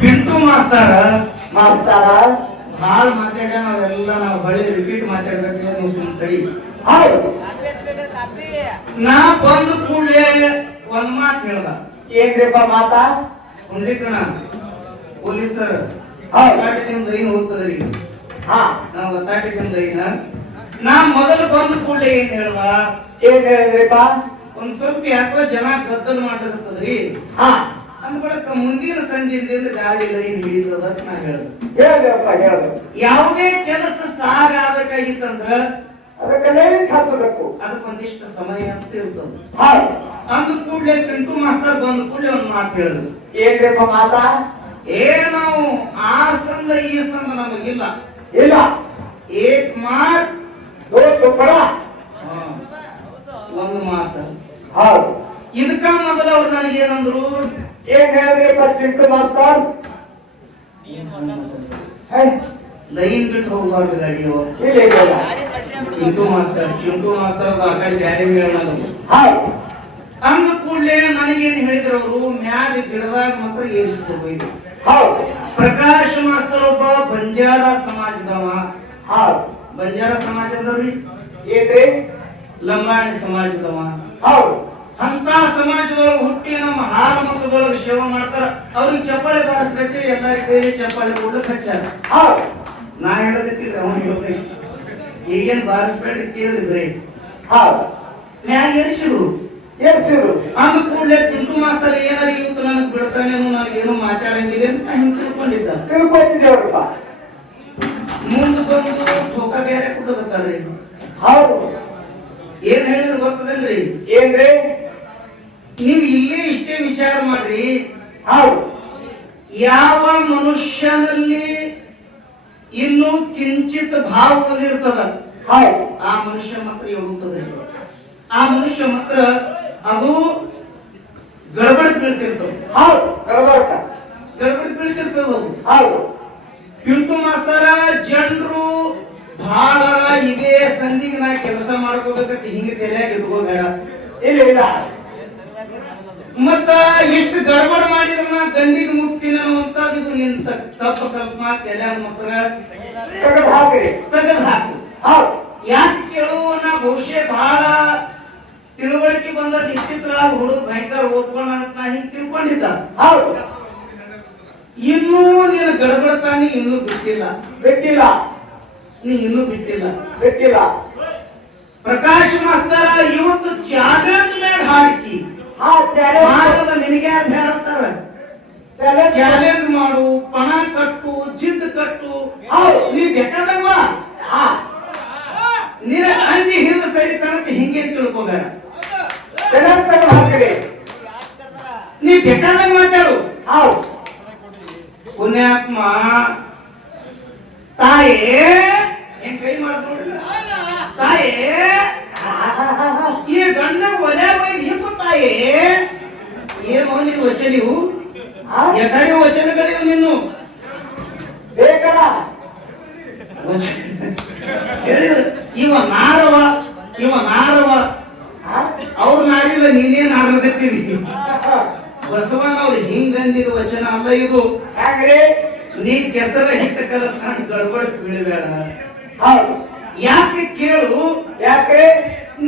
ಪಿಂಟು ಮಾಸ್ತಾರ ಮಾಸ್ತಾರ ಭಾಳ ಮಾತಾಡ ನಾವೆಲ್ಲ ನಾವು ಬಳಿ ರಿಪೀಟ್ ಮಾತಾಡ್ಬೇಕು ನೀವು ಸುಮ್ ತಡಿ. ಹೌದು. ನಾ ಬಂದು ಕೂಡಲೇ ಒಂದ್ ಮಾತು ಹೇಳ್ದ. ಏನ್ರಿಪ್ಪ ಮಾತಾ? ಹುಂಡಿಕಣ ಪೊಲೀಸರ್ ಹೌದು. ಒತ್ತಾಟದಿಂದ ಏನು ಹೋಗ್ತದ್ರಿ? ಹಾ, ನಾವು ಒತ್ತಾಟದಿಂದ ಏನ ನಾ ಮೊದಲು ಬಂದು ಕೂಡಲೇ ಏನ್ ಹೇಳ್ದ? ಏನ್ ಹೇಳಿದ್ರಿಪ್ಪ? ಒಂದ್ ಸ್ವಲ್ಪ ಯಾಕೋ ಜನ ಗದ್ದಲ ಮಾಡಿರ್ತದ್ರಿ. ಹಾ, ಅಂದ್ಕೊಳಕ ಮುಂದಿನ ಸಂಧಿಯಿಂದ ಗಾಡಿ ಲೈನ್ ಹಿಡಿತದ ಅಂತ ನಾ ಹೇಳ್ದೆ. ಹೇಳಿದ್ರಪ್ಪ ಹೇಳಿದ್ರು. ಯಾವುದೇ ಕೆಲಸ ಸಾಗ ಆಗ್ಬೇಕಾಗಿತ್ತಂದ್ರ ಅದಕ್ಕೆ ಲೈನ್ ಹಚ್ಚಬೇಕು. ಅದಕ್ಕೊಂದಿಷ್ಟು ಸಮಯ ಅಂತ ಇರ್ತದ. ಹೌದು. ಅಂದ ಕೂಡಲೇ ಪಿಂಟು ಮಾಸ್ತರ್ ಬಂದ ಕೂಡಲೇ ಒಂದ್ ಮಾತು ಹೇಳಿದ್ರು. ಏನ್ರಿಪ್ಪ ಮಾತಾ? ನಾವು ಆ ಸಂದ ಈ ಸಂದ ನಮಗಿಲ್ಲ. ಇಲ್ಲ. ಏಕ್ ಮಾರ್ ದೋ ತುಪ್ಪಡ. ಒಂದು ಮಾತು. ಹೌದು. ಇದಕ್ಕ ಮೊದಲು ಅವ್ರು ನನಗೇನಂದ್ರು? ಏನ್ ಹೇಳಿದ್ರಿಪ್ಪ ಚಿಂಟು ಮಾಸ್ತರ್? ಲೈನ್ ಬಿಟ್ಟು ಹೋಗ್ಬಾರ್ದು ಗಾಡಿ ಅವರು. ಇಲ್ಲ ಇಲ್ಲ. ಚಿಂಟು ಮಾಸ್ತರ್ ಆ ಕಡೆ ಬ್ಯಾರೆ ಹೇಳೋದು. ಹೌದು. ಅಂದ ಕೂಡಲೇ ನನಗೇನ್ ಹೇಳಿದ್ರು ಅವರು? ಮ್ಯಾಲ ಗಿಡದಾಗ ಮಾತ್ರ ಏರಿಸಿದ್ರು. ಹೌದು. ಪ್ರಕಾಶ್ ಮಾಸ್ತರ್ ಒಬ್ಬ ಬಂಜಾರ ಸಮಾಜದವ. ಹೌದು. ಬಂಜಾರ ಸಮಾಜದವ್ರಿ ಏನ್ರಿ? ಲಂಬಾಣಿ ಸಮಾಜದವ. ಹೌದು. ಅಂತ ಸಮಾಜದೊಳಗೆ ಹುಟ್ಟಿ ನಮ್ಮ ಹಾರ ಮತದೊಳಗೆ ಸೇವೆ ಮಾಡ್ತಾರ. ಅವ್ರಿಗೆ ಚಪ್ಪಾಳೆ ಬಾರಿಸ್ಬೇಕು, ಎಲ್ಲಾರ ಕೈಲಿ ಚಪ್ಪಾಳೆ ಕೊಡ್ಲಿಕ್ಕೆ ಹಚ್ಚಾರ. ಹೌದು. ನಾ ಹೇಳೋದಕ್ಕಿಲ್ಲ, ಅವನು ಹೇಳ್ತೇನೆ. ಈಗೇನ್ ಬಾರಿಸ್ಬೇಡ್ರಿ ಕೇಳಿದ್ರಿ. ಹೌದು. ಮ್ಯಾಗ ಎರಿಸಿದ್ರು. ಎರ್ಸಿದ್ರು. ಅಂದ ಕೂಡಲೇ ಪಿಂಟು ಮಾಸ್ತರ್ ಏನಾರ ಇವತ್ತು ನನಗೆ ಬಿಡ್ತಾನೇನೋ, ನನಗೇನು ಮಾತಾಡಂಗಿಲ್ಲ ಅಂತ ಹಿಂಗೆ ತಿಳ್ಕೊಂಡಿದ್ದ. ತಿಳ್ಕೊತಿದ್ದೇವ್ರಪ್ಪ. ಮುಂದೆ ಬಂದು ಚೌಕ ಬೇರೆ ಕೊಡೋದತ್ತಾರ್ರಿ. ಹೌದು. ಏನ್ ಹೇಳಿದ್ರು ಗೊತ್ತದಲ್ರಿ? ಏನ್ರಿ? ನೀವು ಇಲ್ಲೇ ಇಷ್ಟೇ ವಿಚಾರ ಮಾಡ್ರಿ. ಹೌದು. ಯಾವ ಮನುಷ್ಯನಲ್ಲಿ ಇನ್ನು ಕಿಂಚಿತ್ ಭಾವ ಉಳಿದಿರ್ತದ, ಹೌದು. ಆ ಮನುಷ್ಯ ಮಾತ್ರ ಎಡುತ್ತದೆ. ಆ ಮನುಷ್ಯ ಮಾತ್ರ ಅದು ಗಡಬಡ ಬೀಳ್ತಿರ್ತದ. ಹೌದು. ಗರ್ಭಕ. ಗಡಬಡ ಬೀಳ್ತಿರ್ತದ ಅದು. ಹೌದು. ಪಿಂಟು ಮಾಸ್ತರ ಜನರು ಬಹಳ ಇದೇ ಸಂಧಿಗೆ ನಾ ಕೆಲಸ ಮಾಡ್ಕೋಬೇಕಂತ ಹಿಂಗೆ ತಲೆಯಾಗ ಇಟ್ಕೋಬೇಡ. ಇಲ್ಲ ಇಲ್ಲ. ಮತ್ತ ಎಷ್ಟು ಗಡಬಡ ಮಾಡಿದ್ರ ನಾ ಗಂಡಿಗೆ ಮುಟ್ತೀನಿ ಅನ್ನುವಂಥದ್ದು ಇದು ನಿಂತ ತಪ್ಪು ಕಲ್ಪನಾ ತಲೆಯಾಗ ಮಾತ್ರ ತೆಗೆದು ಹಾಕ್ರಿ. ತೆಗೆದು ಹಾಕು. ಹೌದು. ಯಾಕೆ ಕೇಳು? ನಾ ಬಹುಶಃ ಬಹಳ ತಿಳುವಳಿಕೆ ಬಂದದ್ದು ಇತ್ತಿತ್ರ ಹುಡುಗ ಭಯಂಕರ ಓದ್ಕೊಂಡ ಅಂತ ನಾ ಹಿಂಗೆ ತಿಳ್ಕೊಂಡಿದ್ದ. ಹೌದು. ಇನ್ನೂ ನೀನು ಗಡಬಡತಾನೆ ಇನ್ನೂ ಬಿಟ್ಟಿಲ್ಲ. ಬಿಟ್ಟಿಲ್ಲ. ನೀ ಇನ್ನೂ ಬಿಟ್ಟಿಲ್ಲ. ಬಿಟ್ಟಿಲ್ಲ. ಪ್ರಕಾಶ್ ಮಾಸ್ತರ ಇವತ್ತು ಚಾಲೆಂಜ್ ಮ್ಯಾಗ ಹಾಕಿ ಹಾ, ಚಾಲೆಂಜ್. ನಿನಗೆ ಯಾರು ಹೇಳ್ತಾರ? ಚಾಲೆಂಜ್. ಚಾಲೆಂಜ್ ಮಾಡು, ಪಣ ಕಟ್ಟು, ಜಿದ್ ಕಟ್ಟು. ಹೌದು. ನೀ ಬೇಕಾದಂಗ ಹಾ, ನಿನ ಅಂಜಿ ಹಿಂದ ಸರಿ ತನಕ ಹಿಂಗೆ ತಿಳ್ಕೋಬೇಡ. ಚಾಲೆಂಜ್ ತೆಗೆದು ಹಾಕ್ರಿ. ನೀ ಬೇಕಾದಂಗ ಮಾತಾಡು. ಹೌದು. ಪುಣ್ಯಾತ್ಮ ತಾಯೇ ಹೆಂಗ್ ಕೈ ಮಾಡ್ಕೊಂಡಿಲ್ಲ. ತಾಯೇ ಈ ಗಂಡ ಒಲೆ ಹಿಂಗು ತಾಯೇ. ಏನು ನೀನು ವಚನ? ನೀವು ಎಕಡೆ ವಚನಗಳಿವು ನೀನು ಬೇಕಲ್ಲ. ಹೇಳಿದ್ರು ಇವ ನಾರವ, ಇವ ನಾರವ. ಅವ್ರು ನಾರಿಲ್ಲ, ನೀನೇ ನಾರದತ್ತೀವಿ. ಬಸವಣ್ಣ ಅವ್ರು ಹಿಂಗಂದಿದ ವಚನ ಅಲ್ಲ ಇದು. ಹೆಂಗ್ರಿ? ನೀ ಕೆಸರ ಹಿಟ್ಟ ಕಲಸ್ತಾನ ಗಡ್ಬಡ ಬೀಳಬೇಡ. ಹೌದು. ಯಾಕೆ ಕೇಳು? ಯಾಕ್ರಿ?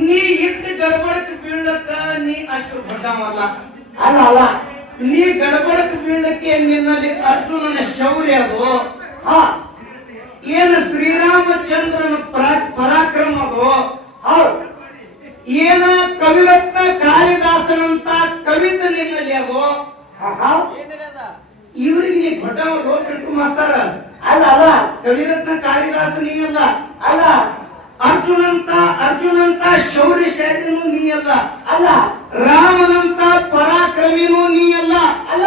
ನೀ ಇಟ್ಟು ಗಡ್ಬಡಕ್ಕೆ ಬೀಳಕ್ಕ ನೀ ಅಷ್ಟು ದೊಡ್ಡವಲ್ಲ. ಅಲ್ಲ ಅಲ್ಲ. ನೀ ಗಡ್ಬಡಕ್ಕೆ ಬೀಳಕ್ಕೆ ನಿನ್ನಲ್ಲಿ ಅರ್ಜುನನ ಶೌರ್ಯ ಅದು. ಹಾ, ಏನು ಶ್ರೀರಾಮಚಂದ್ರನ ಪರಾಕ್ರಮ ಅದು. ಹೌದು. ಏನ ಕವಿರತ್ನ ಕಾಳಿದಾಸನಂತ ಕವಿತೆ ನಿನ್ನಲ್ಲಿ ಅದು. ಹಾ, ಇವ್ರಿಗೆ ನೀ ದೊಡ್ಡವ ಪಿಂಟು ಮಾಸ್ತರ. ಅಲ್ಲ ಅಲ್ಲ. ಕವಿರತ್ನ ಕಾಳಿದಾಸ ನೀ ಅಲ್ಲ. ಅಲ್ಲ. ಅರ್ಜುನಂತ ಶೌರ್ಯಶಾಲಿನೂ ನೀ ಅಲ್ಲ. ಅಲ್ಲ. ರಾಮನಂತ ಪರಾಕ್ರಮಿನೂ ನೀ ಅಲ್ಲ. ಅಲ್ಲ.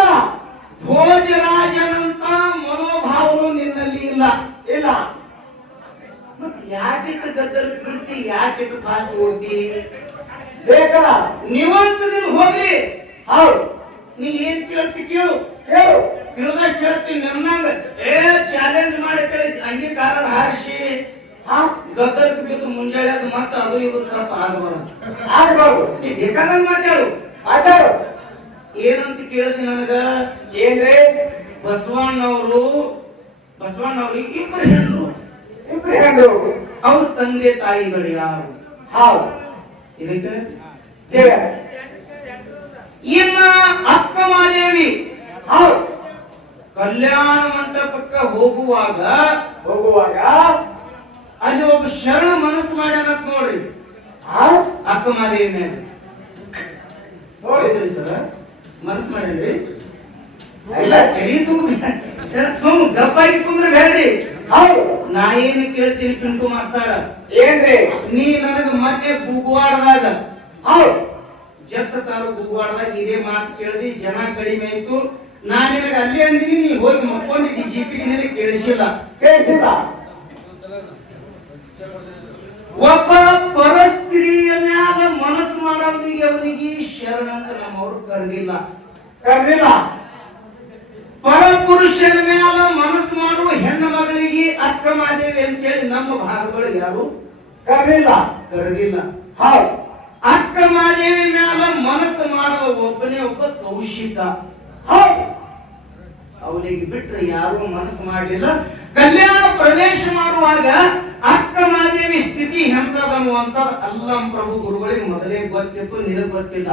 ಭೋಜರಾಜನಂತ ಮನೋಭಾವನೂ ನಿನ್ನಲ್ಲಿ ಇಲ್ಲ. ಇಲ್ಲ. ಮತ್ತೆ ಯಾಕಿಟ್ಟು ಗದ್ದಲ ಬಿಡ್ತಿ? ಯಾಕಿಟ್ಟು ಫಾಸ್ಟ್ ಓಡ್ತಿ? ಬೇಕಲ್ಲ. ನೀವಂತ ನೀನು ಹೋಗ್ಲಿ. ಹೌದು. ನೀ ಏನ್ ಕೇಳ್ತಿ ಕೇಳು. ಹೇಳು. ತಿಳಿದಷ್ಟು ಹೇಳ್ತೀನಿ. ನನ್ನಂಗ ಚಾಲೆಂಜ್ ಮಾಡಿ ಅಂಗೀಕಾರ ಹಾರಿಸಿ ಗದ್ದಲಕ್ಕೆ ಬಿದ್ದು ಮುಂಜಾನೆ ಅದು ಮತ್ತೆ ಅದು ಇದು ತಪ್ಪ ಆಗಬಾರದು. ಆಗಬಾರ್ದು. ನೀ ಬೇಕಾದಂಗ ಮಾತಾಡು. ಮಾತಾಡು. ಏನಂತ ಕೇಳಿದಿ ನನಗ? ಏನ್ರಿ? ಬಸವಣ್ಣವರು ಇಬ್ಬರು ಹೆಣ್ಣು. ಇಬ್ರು ಹೆಣ್ಣು. ಅವ್ರ ತಂದೆ ತಾಯಿಗಳು ಯಾರು? ಹೌದು. ಇದಕ್ಕೆ ದೇವ್ರ. ಇನ್ನ ಅಕ್ಕ ಮಾದೇವಿ ಹೌದು. ಕಲ್ಯಾಣ ಮಂಟಪಕ್ಕೆ ಹೋಗುವಾಗ ಅಲ್ಲಿ ಒಬ್ಬ ಶರಣ ಮನಸ್ಸು ಮಾಡ್ಯಾನಂತ ನೋಡ್ರಿ. ಅಕ್ಕ ಮಾದೇವಿ ಮೇಲೆ ನೋಡಿದ್ರಿ ಸರ್, ಮನಸ್ಸು ಮಾಡ್ಯಾನ್ರಿ. ಎಲ್ಲ ಸುಮ್ ಗಪ್ಪಾಗಿ ಕುಂದ್ರೆ ಬೇಡ್ರಿ. ಹೌದು. ನಾ ಏನು ಕೇಳ್ತೀನಿ ಪಿಂಟು ಮಾಸ್ತಾರ, ಏನ್ರಿ? ನೀ ನನಗ ಮೊನ್ನೆ ಗುಗ್ವಾಡದಾಗ ಹೌದು. ಜತ್ತ ತಾರು ಗುಗ್ವಾಡದಾಗ ಇದೇ ಮಾತು ಕೇಳ್ದಿ, ಜನ ಕಡಿಮೆ ಆಯ್ತು. ನಾ ನಿನಗೆ ಅಲ್ಲಿ ಅಂದಿನಿ, ನೀ ಹೋಗಿ ಮಕ್ಕೊಂಡಿದ್ದಿ ಜೀಪಿಗೆ, ನಿನಗೆ ಕೇಳಿಸಿಲ್ಲ. ಒಬ್ಬ ಪರಸ್ತ್ರೀಯ ಮ್ಯಾಲ ಮನಸ್ಸು ಮಾಡೋನಿಗೆ ಅವನಿಗೆ ಶರಣ ಅಂತ ನಮ್ಮವ್ರು ಕರೆದಿಲ್ಲ. ಪರಪುರುಷನ ಮ್ಯಾಲ ಮನಸ್ಸು ಮಾಡುವ ಹೆಣ್ಣು ಮಗಳಿಗೆ ಅಕ್ಕ ಮಾದೇವಿ ಅಂತೇಳಿ ನಮ್ಮ ಭಾಗಗಳು ಯಾರು ಕರೆದಿಲ್ಲ. ಹೌದು. ಅಕ್ಕ ಮಾದೇವಿ ಮ್ಯಾಲ ಮನಸ್ಸು ಮಾಡುವ ಒಬ್ಬನೇ ಒಬ್ಬ ಕೌಶಿಕ. ಹೌದು. ಅವನಿಗೆ ಬಿಟ್ಟರೆ ಯಾರೂ ಮನಸ್ಸು ಮಾಡಲಿಲ್ಲ. ಕಲ್ಯಾಣ ಪ್ರವೇಶ ಮಾಡುವಾಗ ಅಕ್ಕ ಮಾದೇವಿ ಸ್ಥಿತಿ ಎಂತದನ್ನುವಂತ ಅಲ್ಲಂ ಪ್ರಭು ಗುರುಗಳಿಗೆ ಮೊದಲೇ ಗೊತ್ತಿತ್ತು, ನಿನಗೆ ಗೊತ್ತಿಲ್ಲ.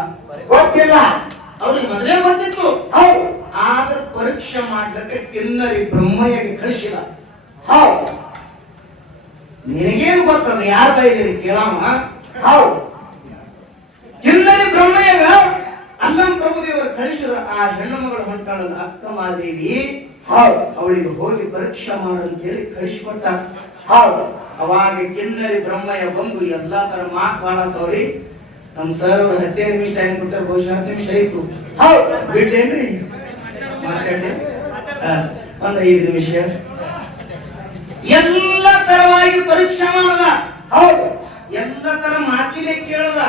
ಅವ್ರಿಗೆ ಮೊದಲೇ ಗೊತ್ತಿತ್ತು. ಹೌದು. ಆದ್ರೆ ಪರೀಕ್ಷೆ ಮಾಡ್ಲಿಕ್ಕೆ ಕಿನ್ನರಿ ಬ್ರಹ್ಮಯ್ಯಗೆ ಕಳಿಸಿದ. ಹೌದು. ನಿನಗೇನು ಗೊತ್ತದ ಯಾರ ಬೈಲಿ ಕೇಳಮ್ಮ. ಹೌದು. ಕಿನ್ನರಿ ಬ್ರಹ್ಮಯ್ಯಗ ಅಲ್ಲಂ ಪ್ರಭುದೇವರು ಕಳಿಸಿದ. ಆ ಹೆಣ್ಣು ಮಗಳು ಹೊಂಟಾಳಲ್ಲ ಅಕ್ಕ ಮಾದೇವಿ, ಹೌದು, ಅವಳಿಗೆ ಹೋಗಿ ಪರೀಕ್ಷೆ ಮಾಡಂತ ಹೇಳಿ ಕಳಿಸ್ಕೊಟ್ಟ. ಹೌದು. ಅವಾಗ ಕಿನ್ನರಿ ಬ್ರಹ್ಮಯ್ಯ ಬಂದು ಎಲ್ಲಾ ತರ ಮಾತು ಮಾಡತ್ತವ್ರಿ. ನಮ್ ಸರ್ ಅವ್ರು 15 ನಿಮಿಷ ಟೈಮ್ ಕೊಟ್ಟಾರ, ಬಹುಶಃ 10 ನಿಮಿಷ ಆಯ್ತು. ಹೌದು. ಬಿಡ್ಲೇನ್ರಿ ಮಾತಾಡಿ ಒಂದ್ 5 ನಿಮಿಷ ಎಲ್ಲ ತರವಾಗಿ ಪರೀಕ್ಷೆ ಮಾಡದ. ಹೌದು. ಎಲ್ಲ ತರ ಮಾತಿಗೆ ಕೇಳದ.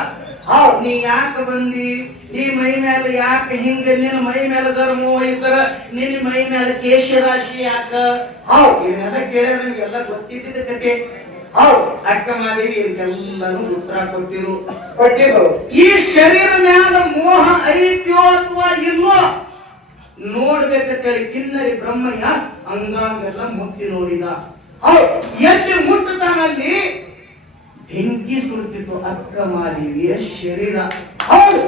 ಹೌದು. ನೀ ಯಾಕೆ ಬಂದಿ, ನೀ ಮೈ ಮೇಲೆ ಯಾಕೆ ಹಿಂಗ, ನಿನ್ನ ಮೈ ಮೇಲೆ ಧರ್ಮ ಐತರ, ನಿನ್ನ ಮೈ ಮೇಲೆ ಕೇಶ ರಾಶಿ ಯಾಕ, ಹೌದು, ಇದನ್ನೆಲ್ಲ ಕೇಳಿದ್ರೆ ನಮ್ಗೆಲ್ಲ ಗೊತ್ತಿದ್ದ ಕತೆ. ಹೌದು. ಅಕ್ಕ ಮಾದೇವಿ ಇದಕ್ಕೆಲ್ಲರೂ ಉತ್ತರ ಕೊಟ್ಟಿರು. ಈ ಶರೀರ ಮ್ಯಾಲ ಮೋಹ ಐತ್ಯೋ ಅಥವಾ ಇಲ್ವೋ ನೋಡ್ಬೇಕಂತೇಳಿ ಕಿನ್ನರಿ ಬ್ರಹ್ಮಯ್ಯ ಅಂಗಾಂಗೆಲ್ಲ ಮುಟ್ಟಿ ನೋಡಿದ. ಹೌದು. ಎಲ್ಲಿ ಮುಟ್ಟುತ್ತಾನಲ್ಲಿ ಬೆಂಕಿ ಸುಡುತ್ತಿತ್ತು ಅಕ್ಕ ಮಾದೇವಿಯ ಶರೀರ. ಹೌದು.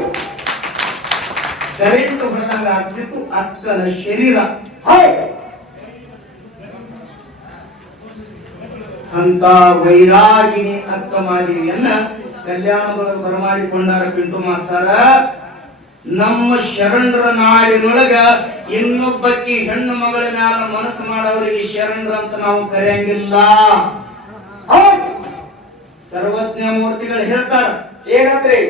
ಕರೆಂಟ್ ಹೊಡೆದಾಗ ಆಗ್ತಿತ್ತು ಅಕ್ಕನ ಶರೀರ. ಹೌದು. ಅಂತ ವೈರಾಗಿನಿ ಅಕ್ಕ ಮಾದೇವಿಯನ್ನ ಕಲ್ಯಾಣದೊಳಗೆ ಬರಮಾಡಿಕೊಂಡಾರ ಪಿಂಟು ಮಾಸ್ತಾರ. ನಮ್ಮ ಶರಣರ ನಾಡಿನೊಳಗ ಇನ್ನೊಬ್ಬಕ್ಕಿ ಹೆಣ್ಣು ಮಗಳ ಮ್ಯಾಲ ಮನಸ್ಸು ಮಾಡೋರಿಗೆ ಶರಣರಂತ ನಾವು ಕರೆಯಂಗಿಲ್ಲ. ಹೌದು. ಸರ್ವಜ್ಞ ಮೂರ್ತಿಗಳು ಹೇಳ್ತಾರ, ಏನಂದ್ರಿ?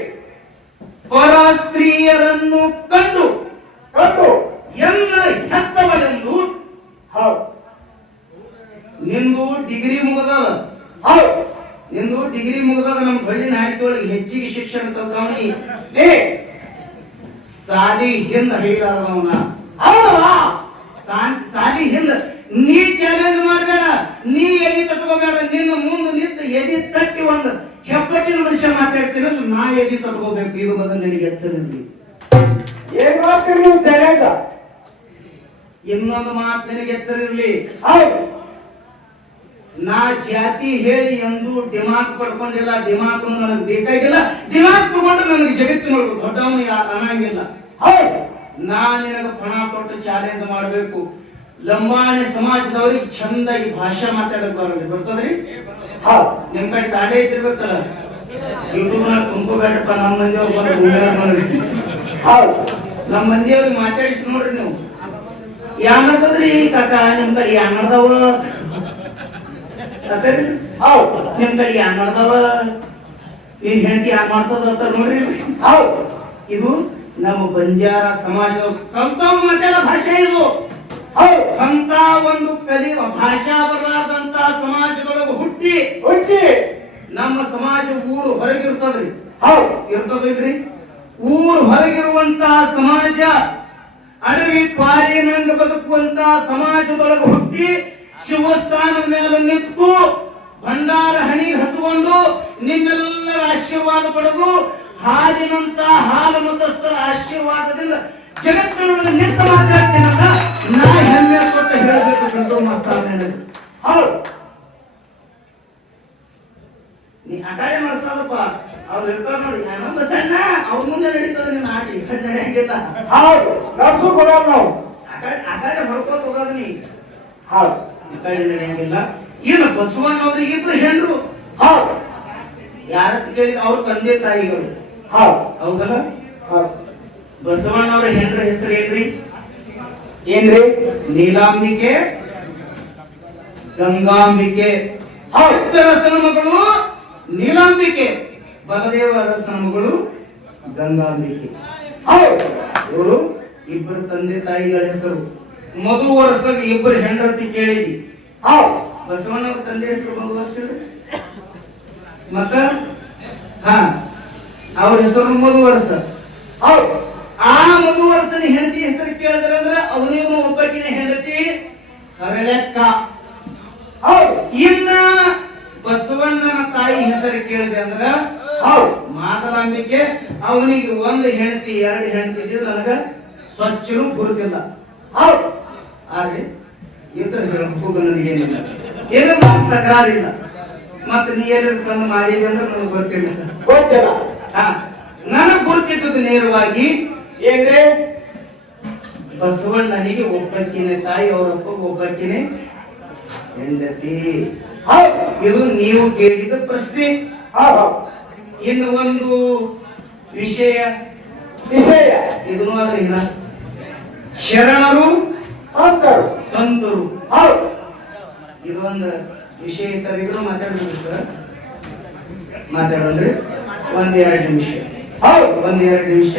ಪರ ಸ್ತ್ರೀಯರನ್ನು ಕಂಡು ಎನ್ನ ಹೆತ್ತವಳೆಂದು. ಹೌದು. ನಿಂದು ಡಿಗ್ರಿ ಮುಗದದ. ಹೌದು. ನಿಂದು ಡಿಗ್ರಿ ಮುಗದದ. ನಮ್ಮ ಹಳ್ಳಿ ನಾಡಿನೊಳಗೆ ಹೆಚ್ಚಿಗೆ ಶಿಕ್ಷಣ ತಗೊಂಡಿ ಸಾಲಿ ಹಿಂದ ಹೈಲಾರದವನ. ಹೌದಾ? ಸಾಲಿ ಹಿಂದ ನೀ ಚಾಲೆಂಜ್ ಮಾಡಬೇಡ, ನೀ ಎದಿ ತಟ್ಕೋಬೇಡ. ನಿನ್ನ ಮುಂದೆ ನಿಂತ ಎದಿ ತಟ್ಟಿ ಒಂದು ಹೆಬ್ಬಟ್ಟಿನ ಮನುಷ್ಯ ಮಾತಾಡ್ತೀರ, ನಾ ಎದಿ ತಟ್ಕೋಬೇಕು. ಇದು ಬದಲು ನನಗೆ ಎಚ್ಚರಿರಲಿ. ಏನ್ ಮಾಡ್ತೀರಿ ನೀವು ಚಾಲೆಂಜ್? ಇನ್ನೊಂದು ಮಾತು ನಿನಗೆ ಎಚ್ಚರಿರಲಿ. ಹೌದು. ನಾ ಜಾತಿ ಹೇಳಿ ಎಂದು ಡಿಮಾಂಡ್ ಪಡ್ಕೊಂಡಿಲ್ಲ. ಡಿಮಾಂಡ್ ನನಗೆ ಬೇಕಾಗಿಲ್ಲ. ಡಿಮಾಂಡ್ ತಗೊಂಡು ನನಗೆ ಜಗತ್ತಿನೊಳಗೆ ದೊಡ್ಡವನು ಅನ್ನಂಗಿಲ್ಲ. ಹೌದು. ನಾ ನಿನಗೆ ಪಣ ತೊಟ್ಟು ಚಾಲೆಂಜ್ ಮಾಡಬೇಕು. ಲಂಬಾಣಿ ಸಮಾಜದವ್ರಿಗೆ ಚಂದಾಗಿ ಭಾಷೆ ಮಾತಾಡಕ್ ಬರ್ತದ್ರಿ. ಹೌದು. ನಿಮ್ ಕಡೆ ತಾಡೆ ಇದ್ದಿರ್ಬೇಕಲ್ಲ. ಯೂಟ್ಯೂಬ್ ನಾಗ ತುಂಬ್ಕೋಬೇಡಪ್ಪ. ನಮ್ಮ ಮಂದಿಯವ್ರು ಬಂದು ಹೌದು. ನಮ್ಮ ಮಂದಿಯವ್ರಿಗೆ ಮಾತಾಡಿಸಿ ನೋಡ್ರಿ ನೀವು. ಯಾನದದ್ರಿ ಕಾಕ ನಿಮ್ ಕಡೆ ಯಾನದವ, ಹೌದು. ನಿಮ್ ಕಡೆ ಯಾನದವ, ನೀನ್ ಹೆಂಡತಿ ಯಾನ್ ಮಾಡ್ತದ ಅಂತ ನೋಡ್ರಿ. ಹೌದು. ಇದು ನಮ್ಮ ಬಂಜಾರ ಸಮಾಜದ ಕಲ್ತವ್ ಮಾತಾಡೋ ಭಾಷೆ ಇದು. ಹೌದು. ಅಂತ ಒಂದು ಕಲಿಯುವ ಭಾಷಾ ಬರಲಾದಂತ ಸಮಾಜದೊಳಗೆ ಹುಟ್ಟಿ ನಮ್ಮ ಸಮಾಜ ಊರು ಹೊರಗಿರ್ತದ್ರಿ. ಹೌದು. ಇರ್ತದ್ರಿ. ಊರು ಹೊರಗಿರುವಂತ ಸಮಾಜ, ಅಡವಿ ಪಾರಿನಂಗ ಬದುಕುವಂತ ಸಮಾಜದೊಳಗೆ ಹುಟ್ಟಿ ಶಿವಸ್ಥಾನದ ಮೇಲೆ ನಿಂತು ಭಂಡಾರ ಹಣಿಗೆ ಹಚ್ಚಿಕೊಂಡು ನಿಮ್ಮೆಲ್ಲರ ಆಶೀರ್ವಾದ ಪಡೆದು ಹಾಲಿನಂತ ಹಾಲು ಮತಸ್ಥರ ಆಶೀರ್ವಾದದಿಂದ ಜಗತ್ತಿನೊಳಗೆ ನಿಂತು ಮಾತಾಡ್ತೇನಲ್ಲ ನಾ ಹೆಮ್ಮೆ ಕೊಟ್ಟು ಹೇಳಬೇಕು ಕಂಟ್ರೋಲ್ ಮಾಸ್ತಾರ ನನಗೆ. ಹೌದು ನೀ ಆ ಕಡೆ ಮಾಡ್ಸಲ್ಲಪ್ಪ, ಅವ್ರು ಇರ್ತಾರ ನೋಡಿ ನಮ್ಮ ಸಣ್ಣ ಅವ್ರ ಮುಂದೆ ನಡೀತದ ನಿನ್ನ ಆಟ, ಈ ಕಡೆ ನಡೆಯಂಗಿಲ್ಲ. ಹೌದು ನಡ್ಸು ಕೊಡಲ್ಲ ನಾವು. ಆ ಕಡೆ ಹೊಡ್ಕೋತ ಹೋಗೋದು ನೀ, ಹೌದು ಈ ಕಡೆ ನಡೆಯಂಗಿಲ್ಲ. ಏನು ಬಸವಣ್ಣವ್ರಿಗೆ ಇಬ್ರು ಹೆಂಡ್ರು, ಹೌದು ಯಾರತ್ತ ಕೇಳಿದ ಅವ್ರ ತಂದೆ ತಾಯಿಗಳು. ಹೌದು ಹೌದಲ್ಲ? ಹೌದು ಬಸವಣ್ಣವ್ರ ಹೆಂಡ್ರ ಹೆಸರು ಏನ್ರಿ? ಏನ್ರಿ? ನೀಲಾಂಬಿಕೆ, ಗಂಗಾಂಬಿಕೆ. ರಸನ ಮಗಳು ನೀಲಾಂಬಿಕೆ, ಬಲದೇವ ಅರಸನ ಮಗಳು ಗಂಗಾಂಬಿಕೆ. ಹೌದು ಇವರು ಇಬ್ಬರು ತಂದೆ ತಾಯಿಗಳ ಹೆಸರು. ಮಧು ವರ್ಷದ ಇಬ್ಬರು ಹೆಂಡತಿ ಕೇಳಿದಿ. ಹೌದು ಬಸವಣ್ಣವ್ರ ತಂದೆ ಹೆಸರು ಮಧು ವರ್ಷ, ಮತ್ತ ಅವ್ರ ಹೆಸರು ಮಧು ವರ್ಷ. ಹೌದು ಆ ಮಧು ವರ್ಷನ ಹೆಂಡತಿ ಹೆಸರು ಕೇಳಿದ್ರಂದ್ರ ಅವನೇನು ಒಬ್ಬಕಿನ ಹೆಂಡತಿ ಹರಳೆಕ್ಕ. ಹೌದು ಇನ್ನ ಬಸವಣ್ಣನ ತಾಯಿ ಹೆಸರು ಕೇಳಿದೆ ಅಂದ್ರ ಹೌದು ಮಾತನಾಂಬಿಕೆ. ಅವನಿಗೆ ಒಂದು ಹೆಂಡತಿ ಎರಡು ಹೆಂಡತಿ ಇದ್ದಿದ್ದು ನನಗ ಸ್ವಚ್ಛನೂ ಗುರುತಿಲ್ಲ. ಹೌದು ಆದ್ರೆ ಇದ್ರ ಹೇಳಬಹುದು ನನಗೇನಿಲ್ಲ, ಏನು ತಕರಾರಿಲ್ಲ. ಮತ್ತೆ ನೀ ಏನಾದ್ರು ತಂದು ಮಾಡಿದೆ ಅಂದ್ರೆ ನನಗೆ ಗೊತ್ತಿಲ್ಲ. ಗೊತ್ತಿಲ್ಲ. ನನಗ್ ಗುರುತಿದ್ದದ್ದು ನೇರವಾಗಿ ಏನ್ರಿ? ಬಸವಣ್ಣನಿಗೆ ಒಬ್ಬಕ್ಕಿನ ತಾಯಿ, ಅವರಪ್ಪ ಒಬ್ಬಕ್ಕಿನ ಹೆಂಡತಿ. ಹೌದು ಇದು ನೀವು ಕೇಳಿದ ಪ್ರಶ್ನೆ. ಹೌದು ಇನ್ನು ಒಂದು ವಿಷಯ ವಿಷಯ ಇದನ್ನು ಆದ್ರೆ ಇಲ್ಲ. ಶರಣರು ಸಂತರು ಸಂತರು, ಹೌದು ಇದೊಂದು ವಿಷಯ ಇದ್ರು ಮಾತಾಡ್ಬೇಕು ಸರ್. ಮಾತಾಡೋಣ್ರಿ ಒಂದೆರಡು ನಿಮಿಷ. ಹೌದು ಒಂದೆರಡು ನಿಮಿಷ.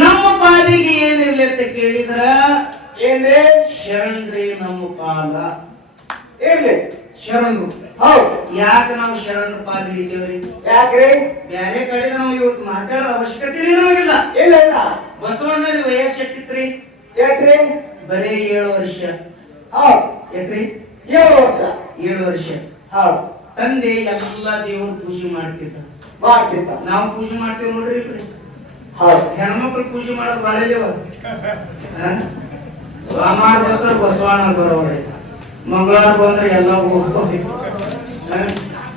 ನಮ್ಮ ಪಾಲಿಗೆ ಏನಿಲ್ಲ ಅಂತ ಕೇಳಿದ್ರ ಏನ್ರಿ? ಶರಣ್ರಿ ನಮ್ಮ ಪಾಲ. ಏನ್ರಿ? ಶರಣರು. ಹೌದು ಯಾಕೆ ನಾವು ಶರಣ ಪಾಲ ಹಿಡಿತೇವ್ರಿ? ಯಾಕ್ರಿ? ಬೇರೆ ಕಡೆ ನಾವು ಇವತ್ತು ಮಾತಾಡೋದ ಅವಶ್ಯಕತೆ ನಮಗಿಲ್ಲ. ಇಲ್ಲ ಇಲ್ಲ. ಬಸವಣ್ಣನ ವಯಸ್ಸು ಎಷ್ಟಿತ್ರಿ? ಯಾಕ್ರಿ? ಬರೀ 7 ವರ್ಷ. ಹೌದು ಯಾಕ್ರಿ? 7 ವರ್ಷ. 7 ವರ್ಷ. ಹೌದು ತಂದೆ ಎಲ್ಲ ದೇವ್ರ ಪೂಜೆ ಮಾಡ್ತಿದ್ದ. ಮಾಡ್ತಿದ್ದ. ನಾವು ಪೂಜೆ ಮಾಡ್ತೇವೆ ನೋಡ್ರಿ ಇಲ್ರಿ. ಹೌದು ಹೆಣ್ಮಕ್ಳು ಪೂಜೆ ಮಾಡೋದು ಬಾಳೆವ ಸೋಮವಾರ ಬರ್ತಾರೆ ಬಸವಣ್ಣ ಬರೋವ್ರೆ, ಮಂಗಳವಾರ ಬಂದ್ರೆ ಎಲ್ಲ ಹೋಗ್ತಾರೆ.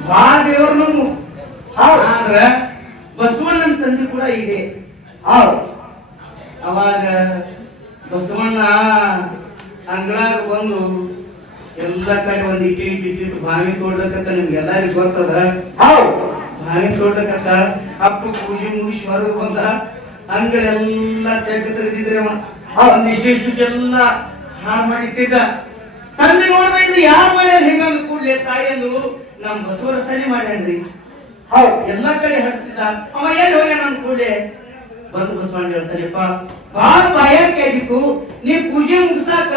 ಬಾಳ ದೇವ್ರು ನಮ್ಮ. ಆದ್ರ ಬಸವಣ್ಣನ ತಂದೆ ಕೂಡ ಇದೆ. ಹೌದು ಅವಾಗ ಬಸವಣ್ಣ ಅಂಗಳಾಗ ಬಂದು ಎಲ್ಲ ಕಡೆ ಒಂದು ಇಟ್ಟಿಟ್ಟು ಬಾವಿ ತೋಡ್ಲಕತ್ತ. ನಿಮ್ಗೆ ಎಲ್ಲರಿಗೂ ಗೊತ್ತದ. ಹೌದು ಬಾವಿ ತೋಡ್ಲಕತ್ತ. ಅಪ್ಪ ಪೂಜೆ ಮುಗಿಸಿ ಹೊರಗೆ ಬಂದ. ಅಂಗಳೆಲ್ಲ ತೆಗ್ದು ತೆಗೆದಿದ್ರೆ ಒಂದಿಷ್ಟು ಎಲ್ಲ ಹಾಳು ಮಾಡಿಟ್ಟಿದ್ದ. ತಂದೆ ನೋಡಿದ ಇದು ಯಾರ ಮನೆಯಲ್ಲಿ ಹೆಂಗಂದ್ ಕೂಡ್ಲೆ ತಾಯಿ ಅಂದ್ರು ನಮ್ ಬಸವರ ಸರಿ ಮಾಡ್ಯಾನ್ರಿ. ಹೌದು ಎಲ್ಲ ಕಡೆ ಹಡ್ತಿದ್ದ. ಅವ ಏನ್ ಹೋಗ್ಯ ನನ್ ಕೂಡ್ಲೆ ಬಂದು ಬಸವಣ್ಣ ಹೇಳ್ತಾನೆಪ್ಪ, ಬಾಳ ಬಾಯಾರಿಕೆ ಆಗಿತ್ತು, ನೀ ಪೂಜೆ ಮುಗಿಸಾಕ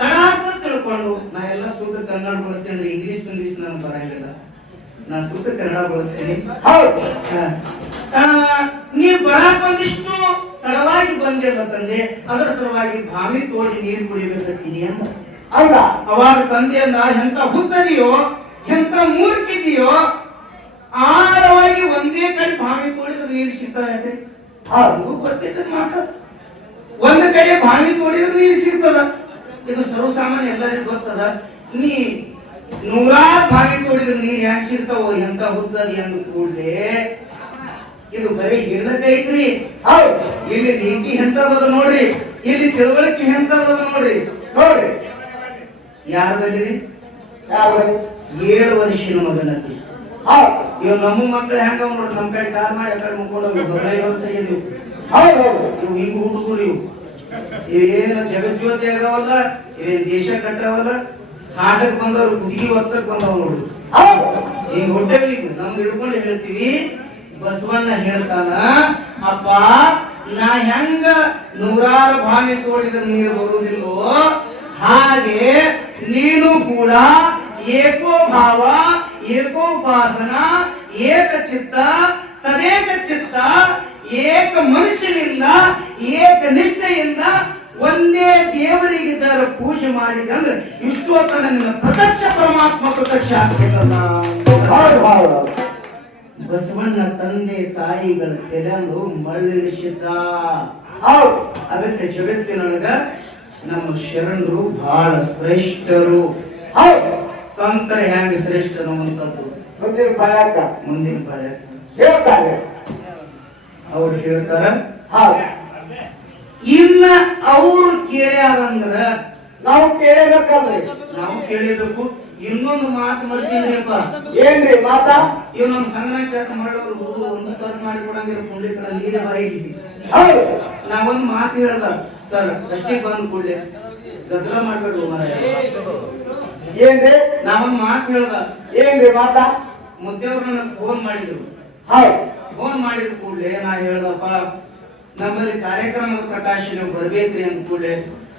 ತಡ ಅಂತ ತಿಳ್ಕೊಂಡು. ನಾ ಎಲ್ಲ ಸೂತ್ರ ಕನ್ನಡ ಬಳಸ್ತೇನೆ, ಇಂಗ್ಲಿಷ್ ನನಗೆ ಬರಂಗಿಲ್ಲ. ನಾ ಸೂತ್ರ ಕನ್ನಡ ಬಳಸ್ತೇನೆ. ಹೌದು ನೀ ಬರಾಕ್ ಒಂದಿಷ್ಟು ತಡವಾಗಿ ಬಂದಿಲ್ಲ ತಂದೆ, ಅದರ ಸಲುವಾಗಿ ಬಾವಿ ತೋಡಿ ನೀರು ಕುಡಿಬೇಕಂತೀನಿ ಅಂತ. ಅಲ್ಲ ಅವಾಗ ತಂದೆಯನ್ನ ಎಂತ ಹುತ್ತದಿಯೋ ಎಂತ ಮೂರ್ಖಿದೆಯೋ, ಆಳವಾಗಿ ಒಂದೇ ಕಡೆ ಬಾವಿ ತೋಡಿದ್ರೆ ನೀರು ಸಿಗ್ತದೆ. ಅದು ಗೊತ್ತಿದ್ದ ಮಾತ. ಒಂದ್ ಕಡೆ ಬಾವಿ ತೋಡಿದ್ರೆ ನೀರು ಸಿಗ್ತದ, ಇದು ಸರ್ವಸಾಮಾನ್ಯ ಎಲ್ಲರಿಗೂ ಗೊತ್ತದ. ನೀ 100 ಬಾವಿ ತೋಡಿದ್ರೆ ನೀರ್ ಯಾಕೆ ಸಿಗ್ತಾವೋ ಎಂತ ಹುತ್ತದಿ ಅಂದ ಕೂಡಲೇ ಇದು ಬರೀ ಹೇಳಕ ಐತ್ರಿ. ಹೌದು ಇಲ್ಲಿ ನೀತಿ ಎಂತದ ನೋಡ್ರಿ, ಇಲ್ಲಿ ತಿಳುವಳಿಕೆ ಎಂತದ ನೋಡ್ರಿ. ನೋಡ್ರಿ ಯಾರ ಬಂದ್ರಿ? ಯಾರು? 7 ವರ್ಷದ ಮಗನತಿ. ಹೌದು ಇವ್ ನಮ್ಮ ಮಕ್ಳು ಹೆಂಗ ನೋಡ್ರಿ, ನಮ್ ಕಡೆ ಕಾಲ್ ಮಾಡಿ ಆ ಕಡೆ ಮುಕ್ಕೊಂಡು 15 ವರ್ಷ ಆಗಿದ್ವಿ. ಹೌದು ಹೌದು ಇವು ಹಿಂಗ ಹುಡುಗರು ಇವು. ಇವೇನು ಜಗಜ್ಯೋತಿ ಆಗವಲ್ಲ, ಇವೇನ್ ದೇಶ ಕಟ್ಟವಲ್ಲ. ಹಾಟಕ್ ಬಂದವ್ರು ಕುದಿಗೆ ಒತ್ತಕ್ ಬಂದವ್ ನೋಡ್ರಿ. ಹೌದು ಹಿಂಗ್ ಹೊಟ್ಟೆವಿ. ಈಗ ನಮ್ದು ಹಿಡ್ಕೊಂಡು ಹೇಳ್ತೀವಿ. ಬಸವಣ್ಣ ಹೇಳ್ತಾನ, ಅಪ್ಪ ನಾ ಹೆಂಗ 100 ಬಾವಿ ತೋಡಿದ್ರೆ ನೀರು ಬರುವುದಿಲ್ಲೋ ಹಾಗೆ ನೀನು ಕೂಡ ಏಕೋಭಾವ ಏಕೋಪಾಸನ ಏಕ ಚಿತ್ತ ತದೇಕ ಚಿತ್ತ ಏಕ ಮನುಷ್ಯನಿಂದ ಏಕ ನಿಷ್ಠೆಯಿಂದ ಒಂದೇ ದೇವರಿಗೆ ಜರ ಪೂಜೆ ಮಾಡಿದೆ ಅಂದ್ರೆ ಇಷ್ಟು ಹೊತ್ತ ನಿನ್ನ ಪ್ರತ್ಯಕ್ಷ ಪರಮಾತ್ಮ ಪ್ರತ್ಯಕ್ಷ ಆಗ್ತದಲ್ಲ. ಹೌದು ಹೌದು ಬಸವಣ್ಣ ತಂದೆ ತಾಯಿಗಳ ತೆರೆದು ಮರಳಿಸಿದ್ದ. ಹೌದು ಅದಕ್ಕೆ ಜಗತ್ತಿನೊಳಗ ನಮ್ಮ ಶರಣರು ಬಹಳ ಶ್ರೇಷ್ಠರು. ಹೌದು ಸಂತರ ಹೆಂಗ ಶ್ರೇಷ್ಠ ಅನ್ನುವಂಥದ್ದು ಮುಂದಿನ ಪಳ್ಯಾಕ ಮುಂದಿನ ಪಳೆ ಹೇಳ್ತಾರೆ. ಅವ್ರು ಹೇಳ್ತಾರ. ಹೌದು ಇನ್ನ ಅವ್ರು ಕೇಳ್ಯಾರಂದ್ರ ನಾವು ಕೇಳಬೇಕಲ್ರಿ. ನಾವು ಕೇಳಬೇಕು. ಇನ್ನೊಂದು ಮಾತು ಬರ್ತೀನಿಪ್ಪ. ಏನ್ರಿ ಮಾತಾ? ಇವ್ ನಮ್ ಸಂಘ ಕೇಟ ಮಾಡೋರು ಒಂದು ತರ್ಕ ಮಾಡಿ ಕೊಡಂಗಿರೋ ಪುಂಡಿ ಕಡೆ ನೀರೇ ಬಾಯಿಗೆ. ಹೌದು ನಾವೊಂದು ಮಾತು ಹೇಳ್ದ ಸರ್ ಅಷ್ಟೇ ಬಂದು ಕೂಡಲೇ ಗದ್ದಲ ಮಾಡ್ಬೇಡ್ರು ಮಾರಾಯ. ಏನ್ರಿ? ನಾವೊಂದು ಮಾತು ಹೇಳ್ದ. ಏನ್ರಿ ಮಾತಾ? ಮುದ್ದೆವ್ರು ನನಗೆ ಫೋನ್ ಮಾಡಿದ್ರು. ಹೌದು ಫೋನ್ ಮಾಡಿದ ಕೂಡಲೇ ನಾ ಹೇಳ್ದಪ್ಪ ನಮ್ಮಲ್ಲಿ ಕಾರ್ಯಕ್ರಮದ ಪ್ರಕಾಶ ನೀವು ಬರ್ಬೇಕ್ರಿ ಅಂದ ಕೂಡಲೇ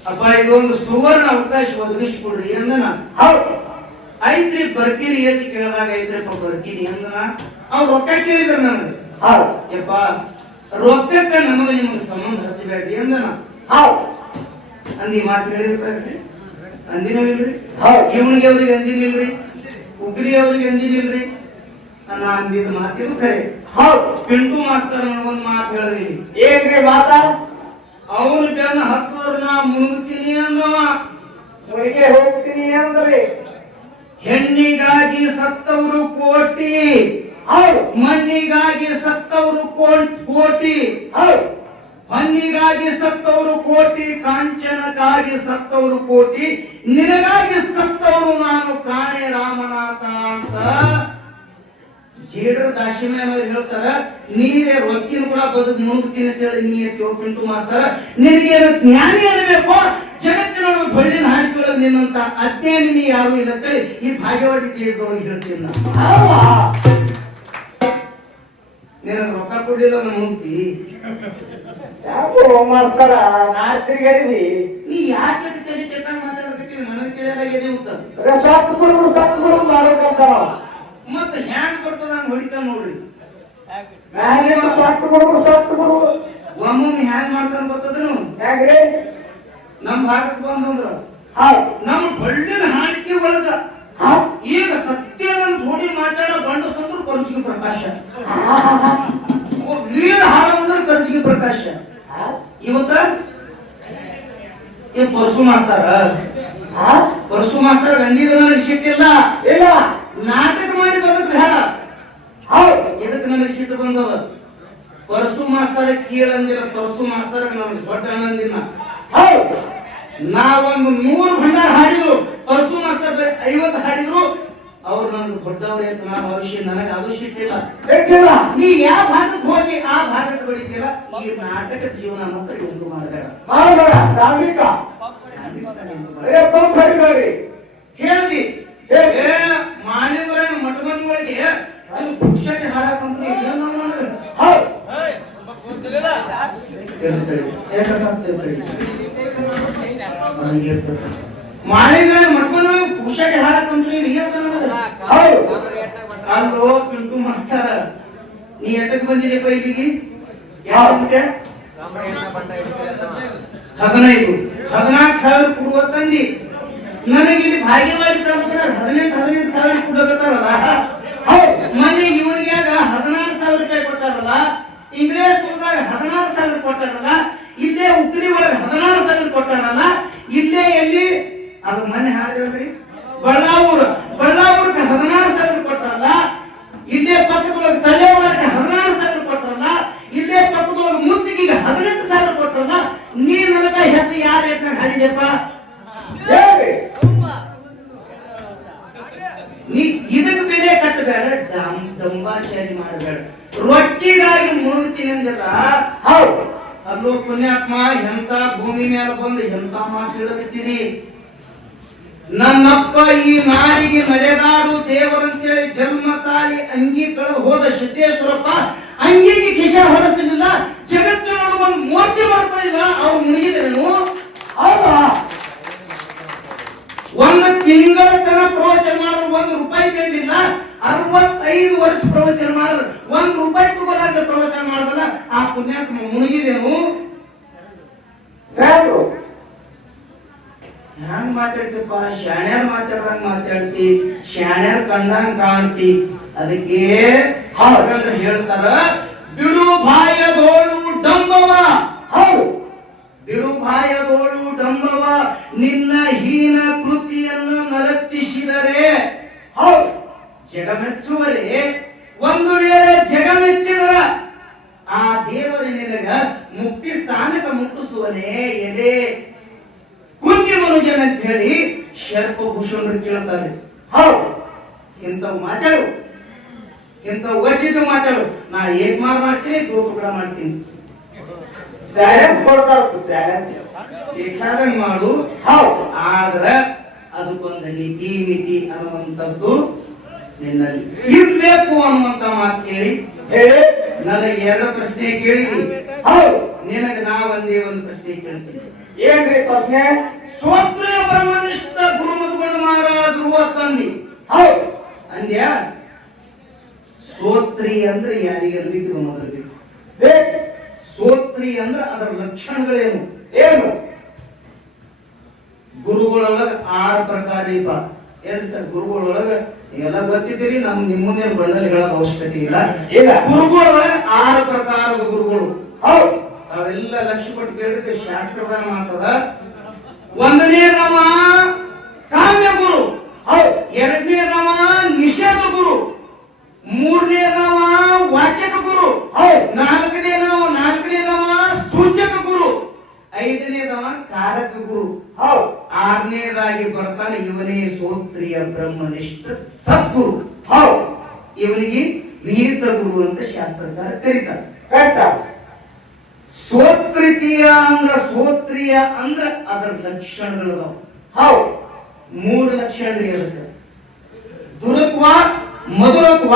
ಅಪ್ಪ ಇದೊಂದು ಸುವರ್ಣ ಅವಕಾಶ ಒದಗಿಸ್ಕೊಡ್ರಿ ಅಂದನ. ಹೌದು ಐತ್ರಿ ಬರ್ತೀರಿ ಅಂತ ಕೇಳಿದಾಗ ಐತ್ರಿಪ್ಪ ಬರ್ತೀನಿ ಅಂದನ. ಅವ್ರು ರೊಕ್ಕ ಕೇಳಿದ್ರು ನನಗೆ. ಹೌದು ಯಪ್ಪ ರೊಕ್ಕಕ್ಕ ನಮಗೆ ನಿಮಗೆ ಸಂಬಂಧ ಹಚ್ಚಬೇಡ್ರಿ ಅಂದನ. ಹೌದು ಅಂದಿ ಮಾತು ಹೇಳಿದ್ರಿ ಅಂದಿನೂ ಇಲ್ರಿ. ಹೌದು ಇವನಿಗೆ ಅವ್ರಿಗೆ ಅಂದಿನಿಲ್ರಿ, ಉಗ್ರಿ ಅವ್ರಿಗೆ ಅಂದಿನಿಲ್ರಿ. ನಾ ಅಂದಿದ್ದ ಮಾತಿದು ಖರೆ. ಹೌದು ಪಿಂಟು ಮಾಸ್ತರ್ ಒಂದು ಮಾತು ಹೇಳಿದೀನಿ. ಏನ್ರಿ ಮಾತಾ? ಅವನು ಬೆನ್ನ ಹತ್ತುವರ್ ನಾ ಮುಳುಗ್ತೀನಿ ಅಂದವ. ಮುಳಿಗೆ ಹೋಗ್ತೀನಿ ಅಂದ್ರಿ. ಹೆಣ್ಣಿಗಾಗಿ ಸತ್ತವರು ಕೋಟಿ, ಹೌದು ಮಣ್ಣಿಗಾಗಿ ಸತ್ತವರು ಕೋಟಿ, ಹೌದು ಹೊನ್ನಿಗಾಗಿ ಸತ್ತವರು ಕೋಟಿ, ಕಾಂಚನಕ್ಕಾಗಿ ಸತ್ತವರು ಕೋಟಿ, ನಿನಗಾಗಿ ಸತ್ತವರು ನಾನು ಕಾಣೆ ರಾಮನಾಥ ಅಂತ ಜೇಡರ ದಾಶಿಮೇನವ್ರು ಹೇಳ್ತಾರ. ನೀನೇ ರೊಕ್ಕಿನ ಕೂಡ ಬದುಕು ಮುಳುಗ್ತೀನಿ ಅಂತ ಹೇಳಿ ನೀ ಪಿಂಟು ಮಾಸ್ತರ ನಿನಗೇನು ಜ್ಞಾನಿ ಅನ್ಬೇಕು. ಜಗತ್ತಿನೊಳಗೆ ಬಳ್ಳಿನ ಹಾಡಿಕೊಳ್ಳೋದು ನಿನ್ನಂತ ಅಜ್ಞಾನಿ ನೀ ಯಾರು ಇಲ್ಲ ಅಂತ ಈ ಭಾಗ್ಯವಾಡಿ ತಿಳಿದೊಳಗೆ ಹೇಳ್ತೀನಿ ನಾನು. ನಿನಗೆ ರೊಕ್ಕ ಕೊಡ್ಲಿಲ್ಲ ನನ್ನ ಮುಂತಿ ಯಾಕೋ ಮಾಸ್ತರ ನಾ ತಿರ್ಗಾಡಿದಿ. ನೀ ಯಾಕೆ ತಲೆ ಕೆಟ್ಟ ಮಾತಾಡಕತ್ತೀನಿ ನನಗೆ ತಿಳಿಯಲಾಗಿದೆ ಉತ್ತರ. ಸೊಟ್ಟು ಕುಡುಗುಡು ಸೊಟ್ಟು ಕುಡುಗು ಮಾಡೋದಂತಾರ. ಮತ್ತ ಹ್ಯಾಂಗ್ ಬರ್ತದ ಹಂಗ ಹೊಡಿತಾ ನೋಡ್ರಿ. ಮ್ಯಾಲಿನ ಸೊಟ್ಟು ಕುಡುಗುಡು ಸೊಟ್ಟು ಕುಡುಗು ಒಮ್ಮೊಮ್ಮೆ ಹ್ಯಾಂಗ್ ಮಾಡ್ತಾನ ಗೊತ್ತದನು? ಹೇಗ್ರಿ? ನಮ್ ಭಾಗಕ್ಕೆ ಬಂದಂದ್ರ ಹೌದು ನಮ್ಮ ಬಳ್ಳಿನ ಹಾಡಿಕೆ ಒಳಗ ಹೌದು ಈಗ ಸತ್ಯವನ್ನು ಜೋಡಿ ಮಾತಾಡೋ ಗಂಡಸಂದ್ರು ಕರ್ಜಿಗೆ ಪ್ರಕಾಶ, ಲೀಡ್ ಹಾಡೋದ್ರ ಕರ್ಜಿಗೆ ಪ್ರಕಾಶ. ಇವತ್ತ ಈ ಪರಸು ಮಾಸ್ತಾರ ಪರಸು ಮಾಸ್ತರ ಗಂಜಿದ ನನಗೆ ಸಿಟ್ಟಿಲ್ಲ. ಇಲ್ಲ ನಾಟಕ ಮಾಡಿ ಬದಕ್ರಿ ಹೇಳ. ಹೌದು ಇದಕ್ಕೆ ನನಗೆ ಸಿಟ್ಟು ಬಂದದ. ಪರಸು ಮಾಸ್ತರ ಕೀಳಂದಿರ ಪರಸು ಮಾಸ್ತರ ನನಗೆ ದೊಡ್ಡ ಅಣ್ಣಂದಿನ. ಹೌದು ನಾವೊಂದು 100 ಭಂಡಾರ ಹಾಡಿದ್ರು, ಪರಸು ಮಾಸ್ತರ್ ಬರೀ 50 ಹಾಡಿದ್ರು. ಅವ್ರು ನನಗೆ ದೊಡ್ಡವ್ರೆ ಅಂತ ನಾನು ಭವಿಷ್ಯ ನನಗೆ ಅದು ಸಿಟ್ಟಿಲ್ಲ. ಸಿಟ್ಟಿಲ್ಲ. ನೀ ಯಾವ ಭಾಗಕ್ಕೆ ಹೋಗಿ ಆ ಭಾಗಕ್ಕೆ ಬಡಿತೀರ. ಈ ನಾಟಕ ಜೀವನ ಮಾತ್ರ ಒಂದು ಮಾಡಬೇಡ. ಮಾಡಬೇಡ ಧಾರ್ಮಿಕ ಹೊಡಿಬೇಡ್ರಿ. ಹೇಳ್ದಿ ಮಾನ್ಯವರ ಮಠ ಮಂದಿಗಳಿಗೆ ಅದು ಪುಕ್ಷಕ್ಕೆ ಹಾಡಕಂತ ಹೌದು ಮಾಡಿದ್ರೆ ಮಕ್ಕಳು ಪುಕ್ಷಕ್ಕೆ ಹಾಡಕಂತ ಹೌದು ಅಲ್ಲೋ ಪಿಂಟು ಮಾಸ್ತರ ನೀ ಎಟ್ಟಕ್ಕೆ ಬಂದಿದೆಪ್ಪ ಇಲ್ಲಿಗೆ? 14,000 ಕೊಡುವ ತಂದಿ ನನಗೆ ಇಲ್ಲಿ ಭಾಗ್ಯವಾಗಿ ತಂದ್ರೆ 18,000 ಕೊಡಬೇಕಲ್ಲ. ಹೌದು ಮೊನ್ನೆ ಇವನಿಗೆ 16,000 ರೂಪಾಯಿ ಕೊಟ್ಟಾರಲ್ಲ. ಇಂಗ್ಲಿಷ್ ಸ್ಕೂಲ್ದಾಗ 16,000 ಕೊಟ್ಟಾರಲ್ಲ. ಇಲ್ಲೇ ಉಕ್ರಿ ಒಳಗೆ 16,000 ಕೊಟ್ಟಾರಲ್ಲ. ಇಲ್ಲೇ ಎಲ್ಲಿ ಅದು ಮೊನ್ನೆ ಹಾಡಿದ್ರಿ ಬಳ್ಳಾವೂರ್ಗೆ 16,000 ಕೊಟ್ಟಾರಲ್ಲ. ಇಲ್ಲೇ ಪಕ್ಕದೊಳಗೆ ತಲೆ ಒಳಗೆ 16,000 ಕೊಟ್ಟಾರಲ್ಲ. ಇಲ್ಲೇ ಪಕ್ಕದೊಳಗೆ ಮುತ್ತಿಗೆ 18,000 ಕೊಟ್ಟಾರಲ್ಲ. ನೀ ನನಗ ಹೆಚ್ಚು ಯಾವ ರೇಟ್ನಾಗ ಹಾಡಿದೆಪ್ಪ? ಹೇಳಿ ನೀ ಇದಕ್ಕೆ ಬೇರೆ ಕಟ್ಟಬೇಡ, ದಂಬಾಚಾರಿ ಮಾಡಬೇಡ. ರೊಟ್ಟಿಗಾಗಿ ಮುಳುಗ್ತೀನಿ ಅಂದಿಲ್ಲ. ಹೌದು ಅಲ್ಲೋ ಪುಣ್ಯಾತ್ಮ ಎಂತ ಭೂಮಿ ಮೇಲೆ ಬಂದು ಎಂತ ಮಾತು ಹೇಳಕತ್ತೀರಿ. ನನ್ನಪ್ಪ ಈ ನಾಡಿಗೆ ನಡೆದಾಡು ದೇವರಂತೇಳಿ ಜನ್ಮ ತಾಳಿ ಅಂಗಿ ಕಳೆದು ಹೋದ ಸಿದ್ದೇಶ್ವರಪ್ಪ ಅಂಗಿಗೆ ಕಿಶ ಹೊರಸಲಿಲ್ಲ. ಜಗತ್ತಿನೊಳಗೆ ಒಂದು ಮೂರ್ತಿ ಮಾಡ್ಕೊಳ್ಳಿಲ್ಲ. ಅವ್ರು ಮುಳುಗಿದ್ರೇನು? ಹೌದಾ? ಒಂದು ತಿಂಗಳ ತನ ಪ್ರವಚನ ಮಾಡಿದ್ರು 1 ರೂಪಾಯಿ ಕೇಳಿಲ್ಲ. 65 ವರ್ಷ ಪ್ರವಚನ ಮಾಡಿದ್ರು 1 ರೂಪಾಯಿ ತಗೊಳ್ಳಾರ್ದ ಪ್ರವಚನ ಮಾಡಿದಲ್ಲ. ಆ ಪುಣ್ಯಾತ್ಮ ಮುಳುಗಿದೇನು? ಸಾಕು ಹ್ಯಾಂಗ್ ಮಾತಾಡ್ತಿಪ್ಪ? ಶಾಣ್ಯಾರ್ ಮಾತಾಡ್ದಂಗ್ ಮಾತಾಡ್ತಿ, ಶಾಣ್ಯಾರ್ ಕಂಡಂಗ್ ಕಾಣ್ತಿ. ಅದಕ್ಕೆ ಹಾಗಂದ್ರೆ ಹೇಳ್ತಾರ ಬಿಡು ಬಾಯದೋಳು ಡಂಬವ. ಹೌದು ಬಿಡುಭಾಯದೋಳು ಡಂಬವ ನಿನ್ನ ಹೀನ ಕೃತಿಯನ್ನು ನರತಿಸಿದರೆ ಹೌದು ಜಗಮೆಚ್ಚುವರೇ. ಒಂದು ವೇಳೆ ಜಗಮೆಚ್ಚಿದರ ಆ ದೇವರ ನಿನಗ ಮುಕ್ತಿ ಸ್ಥಾನಕ್ಕೆ ಮುಟ್ಟಿಸುವನೇ ಎದೆ ಕುಂದಿ ಮನುಜನ ಅಂತ ಹೇಳಿ ಶರ್ಪಭೂಷಣರು ಕೇಳ್ತಾರೆ. ಹೌದು ಇಂಥವು ಮಾತಾಡು, ಇಂಥವು ವಚಿತ ಮಾತಾಡು. ನಾ ಏಕ್ ಮಾಡ್ತೀನಿ, ದೋ ಟುಕಡ ಮಾಡ್ತೀನಿ. ಚಾಲೆಂಜ್ ಕೊಡ್ತಾರ, ಚಾಲೆಂಜ್ ಬೇಕಾದಂಗ್ ಮಾಡು. ಹೌದು, ಆದ್ರ ಅದಕ್ಕೊಂದು ನೀತಿ ಮಿತಿ ಅನ್ನುವಂಥದ್ದು ನಿನ್ನಲ್ಲಿ ಇರ್ಬೇಕು ಅನ್ನುವಂತ ಮಾತು ಕೇಳಿ ಹೇಳಿ. ನನಗೆ 2 ಪ್ರಶ್ನೆ ಕೇಳಿದಿ. ಹೌದು, ನಿನಗೆ ನಾ ಒಂದೇ ಒಂದು ಪ್ರಶ್ನೆ ಕೇಳ್ತೀನಿ. ಏನ್ರಿ ಪ್ರಶ್ನೆ? ಸ್ತೋತ್ರ ಬ್ರಹ್ಮನಿಷ್ಠ ಗುರುಮದುಗೊಂಡ ಮಹಾರಾಜರು ಅಂತಂದಿ. ಹೌದು ಅಂದ್ಯಾ? ಸ್ತೋತ್ರಿ ಅಂದ್ರೆ ಯಾರಿಗಿರ್ಬೇಕು ಮೊದಲು? ಸ್ತೋತ್ರಿ ಅಂದ್ರೆ ಅದರ ಲಕ್ಷಣಗಳೇನು? ಏನು? ಗುರುಗಳೊಳಗ 6 ಪ್ರಕಾರ ಇಪ್ಪ. ಏನ್ ಸರ್ ಗುರುಗಳೊಳಗ ಎಲ್ಲ ಗೊತ್ತಿದ್ದೀರಿ, ನಿಮ್ಮ ಮುಂದೆ ಬಣ್ಣಲ್ಲಿ ಹೇಳೋದು ಅವಶ್ಯಕತೆ ಇಲ್ಲ. ಗುರುಗಳೊಳಗ 6 ಪ್ರಕಾರದ ಗುರುಗಳು. ಹೌದು, ಅವೆಲ್ಲ ಲಕ್ಷ್ಯ ಕೊಟ್ಟು ಕೇಳಿದ್ರೆ ಶಾಸ್ತ್ರದ ಮಾತದ. 1ನೇದವ ಕಾಮ್ಯ ಗುರು. ಹೌದು, 2ನೇದವ ನಿಷೇಧ ಗುರು. 3ನೇದವ ವಾಚಕ ಗುರು. ಹೌದು, 4ನೇದವ ಸೂಚಕ ಗುರು. 5ನೇದವ ಕಾರಕ ಗುರು. ಹೌದು, 6ನೇದಾಗಿ ಬರ್ತಾನೆ ಇವನೇ ಸ್ತೋತ್ರಿಯ ಬ್ರಹ್ಮನಿಷ್ಠ ಸದ್ಗುರು. ಹೌದು, ಇವನಿಗೆ ವಿಹಿತ ಗುರು ಅಂತ ಶಾಸ್ತ್ರಕಾರ ಕರೀತಾರೆ. ಕರೆಕ್ಟಾ? ಸ್ತೋತ್ರಿಯ ಅಂದ್ರ ಅದರ ಲಕ್ಷಣಗಳು. ಹೌದು, 3 ಲಕ್ಷಣಗಳು ಇರುತ್ತೆ: ದುರತ್ವ, ಮಧುರತ್ವ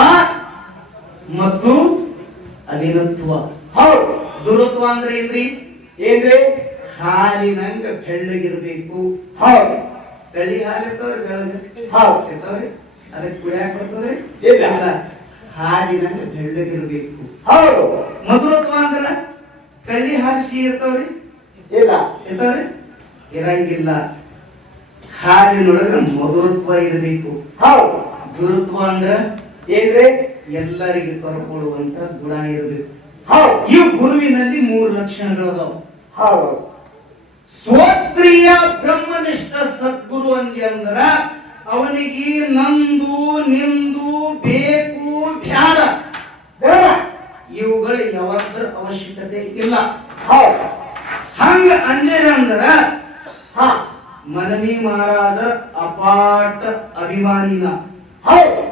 ಮತ್ತು ಅವಿನತ್ವ. ಹೌದು, ದುರತ್ವ ಅಂದ್ರೆ ಏನ್ರಿ? ಹಾಲಿನಂಗ ಬೆಳ್ಳಗಿರ್ಬೇಕು. ಹೌದು, ಬೆಳ್ಳಿ ಹಾಲಿರ್ತಾವ್ರಿ, ಬೆಳಗ್ಗೆ ಹೌದು ಇರ್ತಾವ್ರಿ, ಅದಕ್ಕೆ ಕುಡಿಯಾಕ ಬರ್ತದ್ರಿ ಇಲ್ಲ. ಹಾಲಿನಂಗ ಬೆಳ್ಳಗಿರ್ಬೇಕು. ಹೌದು, ಮಧುರತ್ವ ಅಂದ್ರ ಕಳ್ಳಿ ಹಾರಿಸಿ ಇರ್ತಾವ್ರಿ ಇಲ್ಲ, ಇರ್ತಾವ್ರಿ ಇರಂಗಿಲ್ಲ. ಹಾಲಿನೊಳಗ ಮಧುರತ್ವ ಇರಬೇಕು. ಹೌದು, ದುರತ್ವ ಅಂದ್ರ ಏನ್ರಿ? ಎಲ್ಲರಿಗೆ ಕರ್ಕೊಳ್ಳುವಂತ ಗುಣ ಇರಬೇಕು. ಹೌದು, ಈ ಗುರುವಿನಲ್ಲಿ 3 ಲಕ್ಷಣಗಳು ಅದಾವ. ಹೌದು, ಸ್ತೋತ್ರಿಯ ಬ್ರಹ್ಮನಿಷ್ಠ ಸದ್ಗುರು ಅಂದ್ರ ಅವನಿಗೆ ನಂದು ನಿಂದು ಬೇಕು ಬ್ಯಾಡ ಬೇಡ ಇವುಗಳು ಯಾವದ್ರ ಅವಶ್ಯಕತೆ ಇಲ್ಲ. ಹೌದು, ಹಂಗ ಅಂದ್ರ ಮನವಿ ಮಹಾರಾಜ ಅಪಾಟ ಅಭಿಮಾನಿನ. ಹೌದು,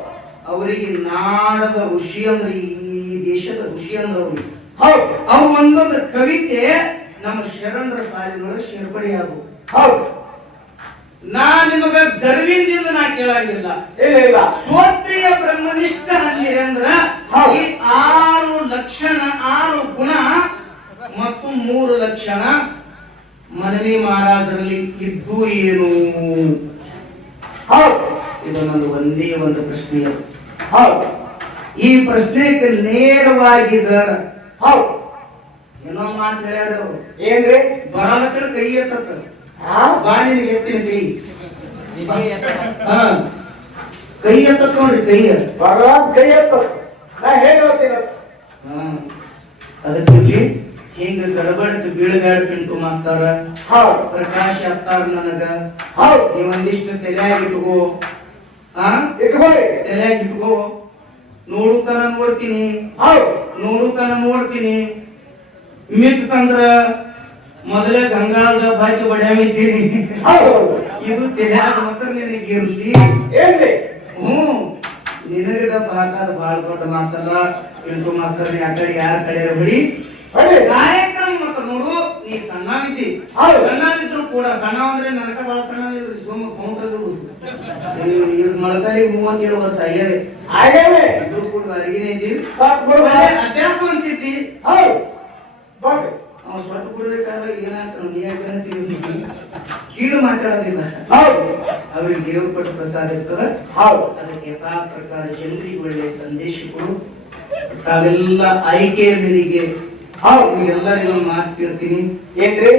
ಅವರಿಗೆ ನಾಡದ ಋಷಿ ಅಂದ್ರೆ ಈ ದೇಶದ ಋಷಿ ಅಂದ್ರೆ ಅವ್ರಿಗೆ. ಹೌದು, ಅವು ಒಂದೊಂದು ಕವಿತೆ ನಮ್ಮ ಶರಣರ ಸಾಲಿನೊಳಗೆ ಸೇರ್ಪಡೆಯಾದವು. ಹೌದು, ನಾ ನಿಮಗ ಗರ್ವಿಂದಿಂದ ನಾ ಕೇಳಂಗಿಲ್ಲ. ಇಲ್ಲ, ಸ್ತೋತ್ರಿಯ ಬ್ರಹ್ಮನಿಷ್ಠ ಅಂದ್ರ ಈ 6 ಲಕ್ಷಣ, 6 ಗುಣ ಮತ್ತು 3 ಲಕ್ಷಣ ಮನವಿ ಮಹಾರಾಜರಲ್ಲಿ ಇದ್ದು ಏನು? ಹೌದು, ಇದು ನನ್ನ ಒಂದೇ ಒಂದು ಪ್ರಶ್ನೆ. ಹೌದು, ಈ ಪ್ರಶ್ನೆಗೆ ನೇರವಾಗಿ ಸರ್ ಹೌದು ಏನೋ ಮಾತು ಹೇಳ್ಯಾರ. ಏನ್ರಿ? ಬರಲಕ್ಕ ಕೈ ಎತ್ತ ಬಾಣಿಗೆ ಎತ್ತಿನ ಕೈ ಎತ್ತ ನೋಡ್ರಿ, ಕೈ ಭಗವಾನ್ ಕೈ ಎತ್ತ. ನಾ ಹೇಳ್ತೀನಿ ಅದಕ್ಕೆ ಹಿಂಗ ಗಡಬಡಕ್ಕೆ ಬೀಳಗಾಡ ಪಿಂಟು ಮಾಸ್ತಾರ. ಹೌದು, ಪ್ರಕಾಶ್ ಅತ್ತಾರ ನನಗ. ಹೌದು, ನೀವೊಂದಿಷ್ಟು ತಲೆಯಾಗಿ ಇಟ್ಕೋ, ಇಟ್ಕೋರಿ, ತಲೆಯಾಗಿ ಇಟ್ಕೋ. ನೋಡುತ್ತಾನ ನೋಡ್ತೀನಿ. ಹೌದು, ನೋಡುತ್ತಾನ ನೋಡ್ತೀನಿ. ಮಿತ್ತಂದ್ರ ಮೊದಲೇ ಗಂಗಾದ ಬಾಕಿ ಬಡಿಯಾಗಿದ್ದೀನಿ. ಹೌದು, ಇದು ತಲೆಯಾಗ ಮಾತ್ರ ನಿನಗೆ ಇರ್ಲಿ. ಏನ್ರಿ? ನಿನಗಿದ ಭಾಗದ ಬಹಳ ದೊಡ್ಡ ಮಾತಲ್ಲ. ಪಿಂಟು ಮಾಸ್ತರ್ ಆ ಕಡೆ ಯಾರ ಕಡೆ ಬಿಡಿ. ಕಾರ್ಯಕ್ರಮ ಮಾತ್ರ ನೋಡು, ನೀ ಸಣ್ಣವಿದ್ದಿ. ಸಣ್ಣವಿದ್ರು ಕೂಡ, ಸಣ್ಣ ಅಂದ್ರೆ ನನಕ ಬಹಳ ಸಣ್ಣವಿದ್ರಿ. ಸುಮ್ಮ ಕೌಂಟರ್ ಮೊಳಕಲಿ 37 ವರ್ಷ ಆಗ್ಯಾವೆ. ಆಗ್ಯಾವೆ ಇದ್ರು ಕೂಡ ಅರಿಗಿನೇ ಇದ್ದೀವಿ, ಅಭ್ಯಾಸವಂತಿದ್ದಿ. ಹೌದು, ಅವ ಸ್ವಟ್ಟ ಕುಡಿಬೇಕಾದ್ರೆ ಏನಾಗ್ತಾನ ನೀ ಕೀಳು ಮಾತಾಡೋದಿಲ್ಲ. ಹೌದು, ಅವ್ರಿಗೆ ದೇವ್ರ ಪಟ್ಟ ಪ್ರಸಾದ ಇರ್ತದ. ಹೌದು, ಅದಕ್ಕೆ ಯಥಾ ಪ್ರಕಾರ ಜನರಿಗೆ ಒಳ್ಳೆ ಸಂದೇಶಗಳು. ತಾವೆಲ್ಲ ಆಯ್ಕೆಯ ಮೇರೆಗೆ ಎಲ್ಲರಿಗೂ ಮಾತು ಕೇಳ್ತೀನಿ. ಏನ್ರಿ?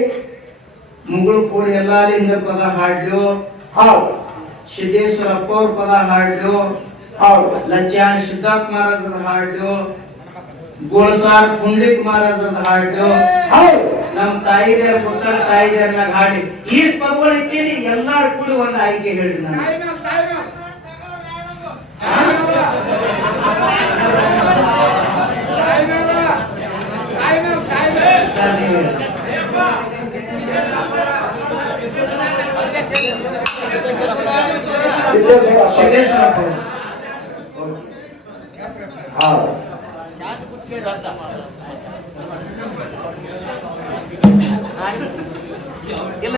ಮುಗುಳು ಕೂಡ ಎಲ್ಲಾ ಲಿಂಗ ಪದ ಹಾಡ್ಲು. ಹೌದು, ಸಿದ್ದೇಶ್ವರಪ್ಪ ಅವ್ರ ಪದ ಹಾಡ್ಲು. ಹೌದು, ಲಚ್ಚಾಣ ಸಿದ್ಧಾರ್ಥ ಮಹಾರಾಜರ ಹಾಡ್ಲು. ಗೋಳಸಾರ್ ಪುಂಡಿತ್ ಮಹಾರಾಜರ ಹಾಡು, ಹೌದು ನಮ್ಮ ತಾಯಿದೇರ ಪುತ್ರ ತಾಯಿದೇರ ಮ್ಯಾಗ ಹಾಡಿ ಈ ಪದಗಳು ಇಟ್ಟೀನಿ. ಎಲ್ಲಾರು ಕೂಡಿ ಒಂದು ಆಯ್ಕೆ ಹೇಳಿ ನಾನು. ಸಿದ್ದೇಶ್ವರ ಸಿದ್ದೇಶ್ವರಪ್ಪ. ಹೌದು